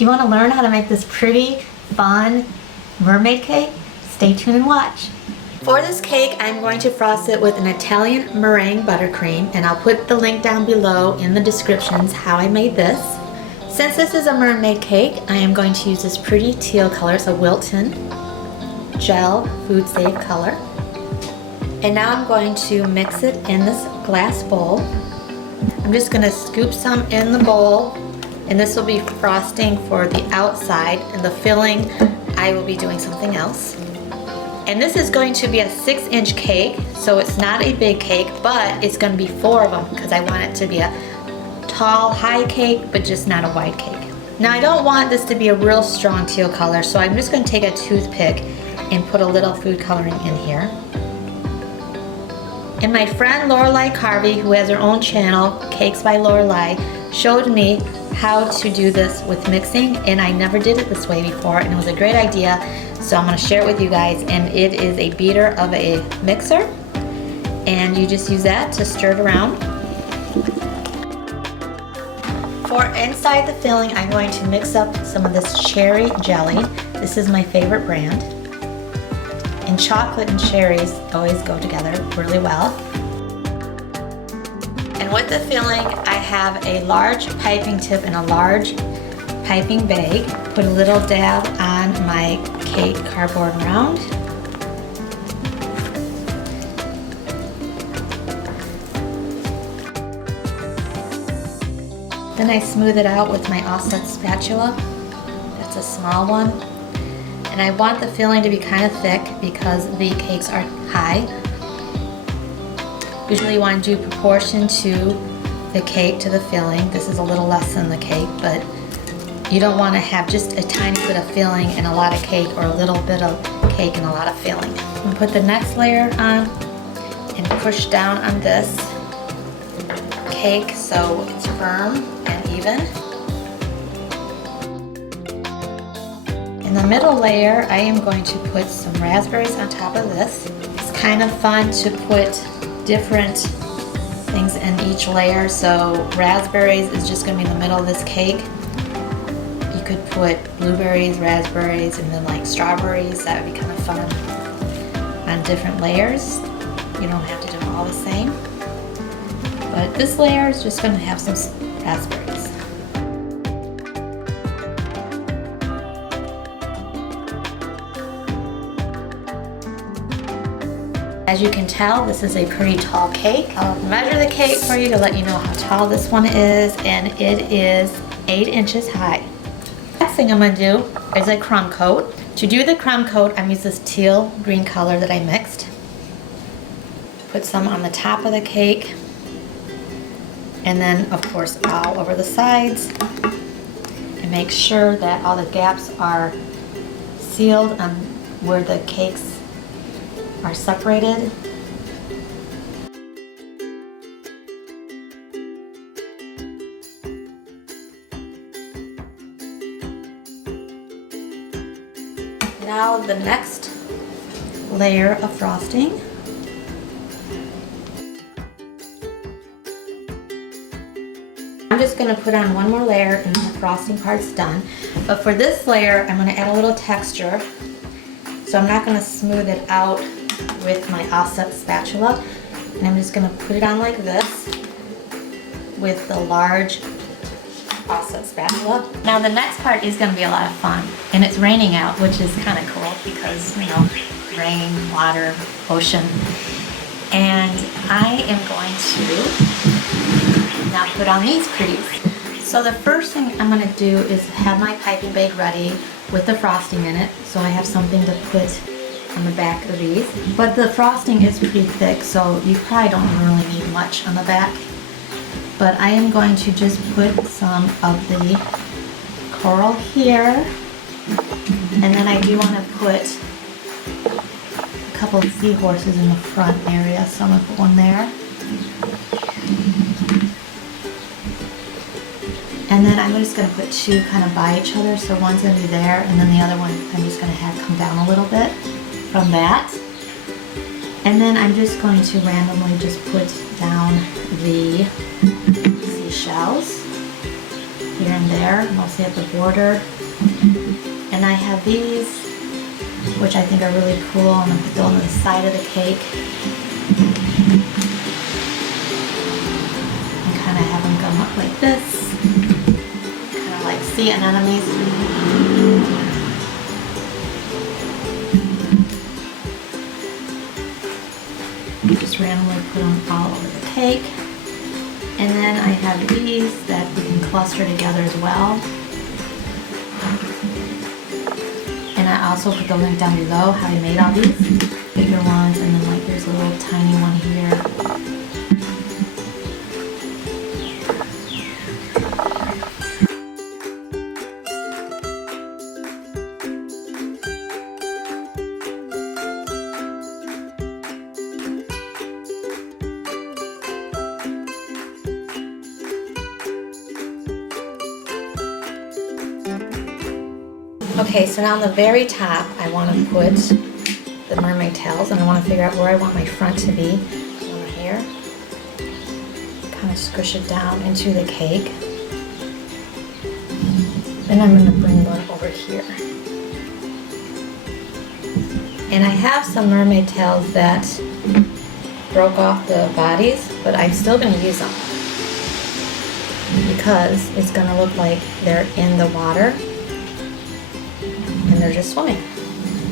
Do you want to learn how to make this pretty, fun mermaid cake? Stay tuned and watch. For this cake, I'm going to frost it with an Italian meringue buttercream, and I'll put the link down below in the descriptions how I made this. Since this is a mermaid cake, I am going to use this pretty teal color. It's a Wilton gel food safe color. And now I'm going to mix it in this glass bowl. I'm just going to scoop some in the bowl, and this will be frosting for the outside, and the filling I will be doing something else. And this is going to be a 6-inch cake, so it's not a big cake, but it's going to be 4 of them because I want it to be a tall, high cake, but just not a wide cake. Now I don't want this to be a real strong teal color, so I'm just going to take a toothpick and put a little food coloring in here. And my friend Lorelei Carvey, who has her own channel, Cakes by Lorelei, showed me how to do this with mixing, and I never did it this way before, and it was a great idea, so I'm going to share it with you guys. And it is a beater of a mixer, and you just use that to stir it around. For inside the filling, I'm going to mix up some of this cherry jelly. This is my favorite brand, and chocolate and cherries always go together really well. And with the filling, I have a large piping tip and a large piping bag. Put a little dab on my cake cardboard round. Then I smooth it out with my offset spatula. That's a small one. And I want the filling to be kind of thick because the cakes are high. Usually you want to do proportion to the cake to the filling. This is a little less than the cake, but you don't want to have just a tiny bit of filling and a lot of cake, or a little bit of cake and a lot of filling. And put the next layer on and push down on this cake so it's firm and even. In the middle layer, I am going to put some raspberries on top of this. It's kind of fun to put different things in each layer. So raspberries is just going to be in the middle of this cake. You could put blueberries, raspberries, and then like strawberries. That would be kind of fun on different layers. You don't have to do them all the same. But this layer is just going to have some raspberries. As you can tell, this is a pretty tall cake. I'll measure the cake for you to let you know how tall this one is, and it is 8 inches high. Next thing I'm going to do is a crumb coat. To do the crumb coat, I'm using this teal green color that I mixed. Put some on the top of the cake, and then of course all over the sides. And make sure that all the gaps are sealed on where the cakes are separated. Now the next layer of frosting. I'm just going to put on one more layer and the frosting part's done. But for this layer, I'm going to add a little texture. So I'm not going to smooth it out with my offset spatula, and I'm just going to put it on like this with the large offset spatula. Now the next part is going to be a lot of fun, and it's raining out, which is kind of cool because, you know, rain, water, ocean. And I am going to now put on these pretties. So the first thing I'm going to do is have my piping bag ready with the frosting in it, so I have something to put on the back of these. But the frosting is pretty thick, so you probably don't really need much on the back. But I am going to just put some of the coral here, and then I do want to put a couple of seahorses in the front area, so I'm going to put one there. And then I'm just going to put 2 kind of by each other, so one's going to be there, and then the other one I'm just going to have come down a little bit from that. And then I'm just going to randomly just put down the seashells. here and there, mostly at the border. And I have these, which I think are really cool. I'm gonna put them on the side of the cake. And kind of have them come up like this. Kind of like sea anemones. Just randomly put them all over the cake. And then I have these that we can cluster together as well. And I also put the link down below how I made all these bigger ones, and then like there's a little tiny one here. Okay, so now on the very top, I want to put the mermaid tails, and I want to figure out where I want my front to be. Over here. Kind of squish it down into the cake. Then I'm going to bring one over here. And I have some mermaid tails that broke off the bodies, but I'm still going to use them because it's going to look like they're in the water. They're just swimming.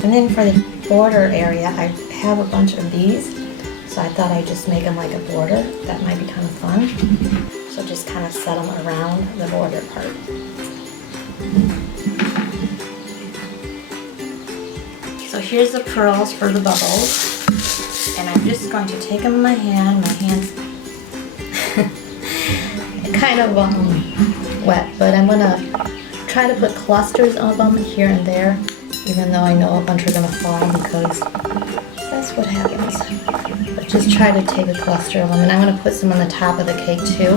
And then for the border area, I have a bunch of these, so I thought I'd just make them like a border. That might be kind of fun. So just kind of set them around the border part. So here's the pearls for the bubbles, and I'm just going to take them in my hand. My hand's kind of wet, but I'm gonna try to put clusters of them here and there, even though I know a bunch are gonna fall because that's what happens. But just try to take a cluster of them, and I'm gonna put some on the top of the cake too.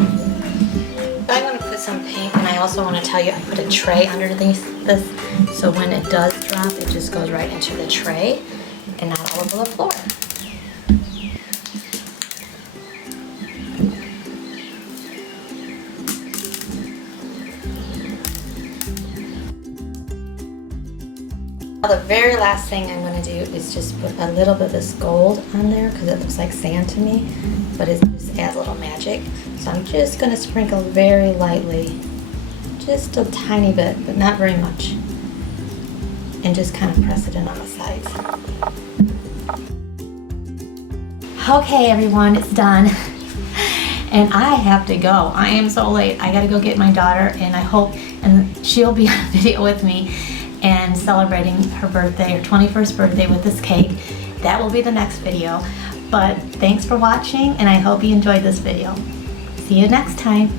I'm gonna put some pink, and I also want to tell you I put a tray underneath this, so when it does drop, it just goes right into the tray and not all over the floor. The very last thing I'm going to do is just put a little bit of this gold on there because it looks like sand to me, but it just adds a little magic. So I'm just going to sprinkle very lightly, just a tiny bit, but not very much, and just kind of press it in on the sides. Okay everyone, it's done. And I have to go. I am so late. I got to go get my daughter, and I hope and she'll be on video with me and celebrating her birthday, her 21st birthday with this cake. That will be the next video. But thanks for watching, and I hope you enjoyed this video. See you next time.